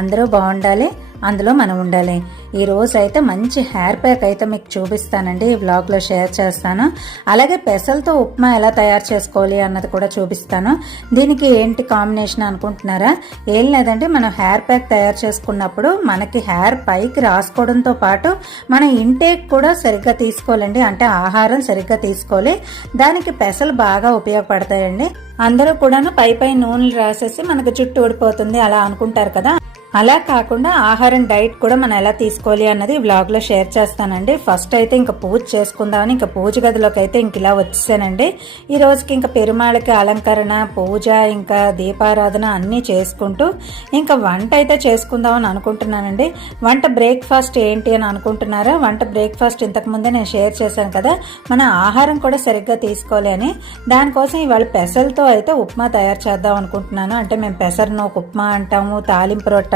అందరూ బాగుండాలి, అందులో మనం ఉండాలి. ఈ రోజు అయితే మంచి హెయిర్ ప్యాక్ అయితే మీకు చూపిస్తానండి, ఈ వ్లాగ్లో షేర్ చేస్తాను. అలాగే పెసలతో ఉప్మా ఎలా తయారు చేసుకోవాలి అన్నది కూడా చూపిస్తాను. దీనికి ఏంటి కాంబినేషన్ అనుకుంటున్నారా? ఏం లేదండి, మనం హెయిర్ ప్యాక్ తయారు చేసుకున్నప్పుడు మనకి హెయిర్ పైకి రాసుకోవడంతో పాటు మన ఇంటేక్ కూడా సరిగ్గా తీసుకోవాలండి. అంటే ఆహారం సరిగ్గా తీసుకోవాలి. దానికి పెసలు బాగా ఉపయోగపడతాయండి. అందరూ కూడా పై నూనెలు రాసేసి మనకు జుట్టు ఊడిపోతుంది అలా అనుకుంటారు కదా. అలా కాకుండా ఆహారం డైట్ కూడా మనం ఎలా తీసుకోవాలి అన్నది వ్లాగ్ లో షేర్ చేస్తానండి. ఫస్ట్ అయితే ఇంకా పూజ చేసుకుందామని ఇంకా పూజ గదిలోకి అయితే ఇంక ఇలా వచ్చేసానండి. ఈ రోజుకి ఇంకా పెరుమాళకి అలంకరణ, పూజ, ఇంకా దీపారాధన అన్నీ చేసుకుంటూ ఇంకా వంట అయితే చేసుకుందామని అనుకుంటున్నానండి. వంట బ్రేక్ఫాస్ట్ ఏంటి అని అనుకుంటున్నారా? వంట బ్రేక్ఫాస్ట్ ఇంతకు ముందే నేను షేర్ చేశాను కదా, మన ఆహారం కూడా సరిగ్గా తీసుకోవాలి అని. దానికోసం ఇవాళ పెసలతో అయితే ఉప్మా తయారు చేద్దాం అనుకుంటున్నాను. అంటే మేము పెసరను ఉప్మా అంటాము, తాలింపు రొట్టె